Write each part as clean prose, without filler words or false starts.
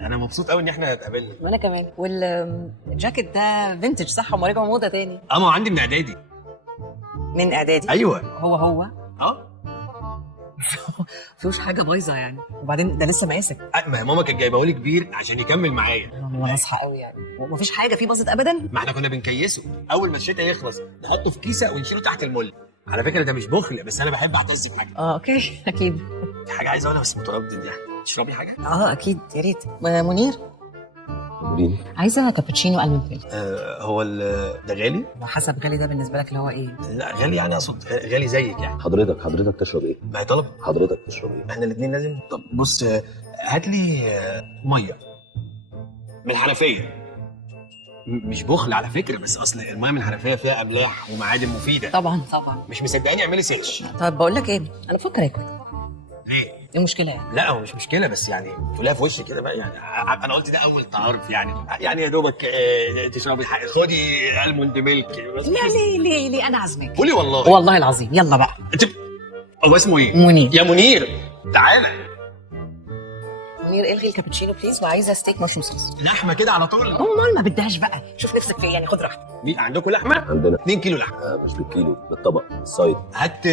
انا مبسوط قوي ان احنا اتقابلنا. وانا كمان. والجاكيت ده فينتج صح وما رجعوا موضه تاني؟ ما هو عندي من اعدادي. من اعدادي؟ ايوه. هو اه مفيهوش حاجه بايظه يعني، وبعدين ده لسه مقاسك. ما ماما كانت جايبه لي كبير عشان يكمل معايا. هو ناصحه قوي يعني، ومفيش حاجه فيه باظت ابدا. ما احنا كنا بنكيسه اول ما الشتاء يخلص نحطه في كيسه ونشيله تحت المول. على فكره ده مش بخل، بس انا بحب اعتز بحاجه. اوكي اكيد. في حاجه عايز اقولها بس متردد يعني. تشربي حاجه؟ اكيد يا ريت. منير قولي. عايزه كابتشينو المنت. هو ده غالي؟ وحسب غالي ده بالنسبه لك اللي هو ايه؟ لا غالي يعني، اقصد غالي زيك يعني. حضرتك تشرب ايه؟ ما هي طلب. حضرتك تشرب ايه؟ احنا الاثنين لازم. طب بص، هات لي ميه من الحنفيه. مش بخل على فكره، بس اصل الميه من الحنفيه فيها املاح ومعادن مفيده. طبعا. مش مصدقاني؟ اعملي سيرش. طب بقول لك ايه، انا بفكر اكل. ليه؟ ايه المشكله يعني؟ لا هو مش مشكله، بس يعني تقولها في وشي كده بقى يعني. انا قلت ده اول تعارف يعني يا دوبك تشربي حاجه، خدي الموند ميلك. لا ليه انا عازمك. قولي والله. والله العظيم. يلا بقى. انت هو اسمه ايه؟ منير. يا منير تعالى. منير الغي الكابتشينو بليز، وعايزه ستيك مشروم صوص. لحمه كده على طول؟ امال ما بدهاش بقى، شوف نفسك فيا يعني، خد راحتك. عندكم لحمه؟ عندنا 2 كيلو لحمه. مش بالكيلو، بالطبق السايد. هات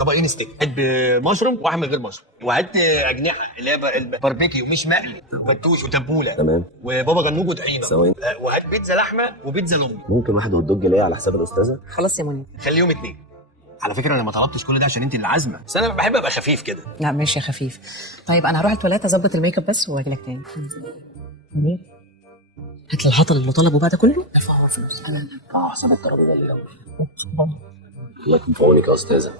طبقين ستيك، هات بمشروم واحد من غير مشروم، وهات اجنحه اللي هي الباربيكيو مش مقلي، فتوش وتبوله. تمام. وبابا غنوج وطحينه. ثواني. وهات بيتزا لحمه وبيتزا لومي. ممكن واحد هوت دوج ليا على حساب الاستاذه؟ خلاص يا منير. خليهم 2. على فكره انا ما طلبتش كل ده عشان انت اللي عازمه، بس انا بحب ابقى خفيف كده. لا ماشي يا خفيف. طيب انا هروح التواليت اظبط الميك اب بس واجي لك تاني. منير هات لي الهطل اللي طلبه بقى ده كله، ارفعه في النص. حساب الترابيزه اللي جنبي. الله يكون في عونك يا استاذه.